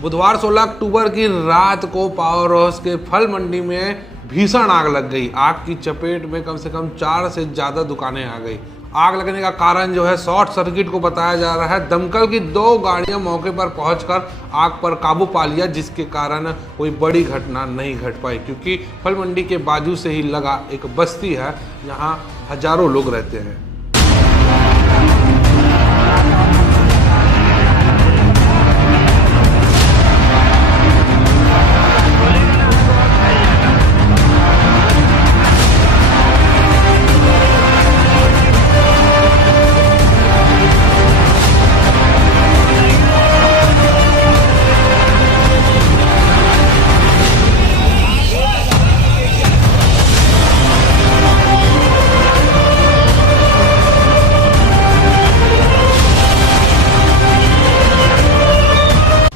बुधवार 16 अक्टूबर की रात को पावर हाउस के फल मंडी में भीषण आग लग गई। आग की चपेट में कम से कम 4 से ज़्यादा दुकानें आ गई। आग लगने का कारण जो है शॉर्ट सर्किट को बताया जा रहा है। दमकल की 2 गाड़ियां मौके पर पहुंचकर आग पर काबू पा लिया, जिसके कारण कोई बड़ी घटना नहीं घट पाई, क्योंकि फल मंडी के बाजू से ही लगा एक बस्ती है, यहाँ हजारों लोग रहते हैं।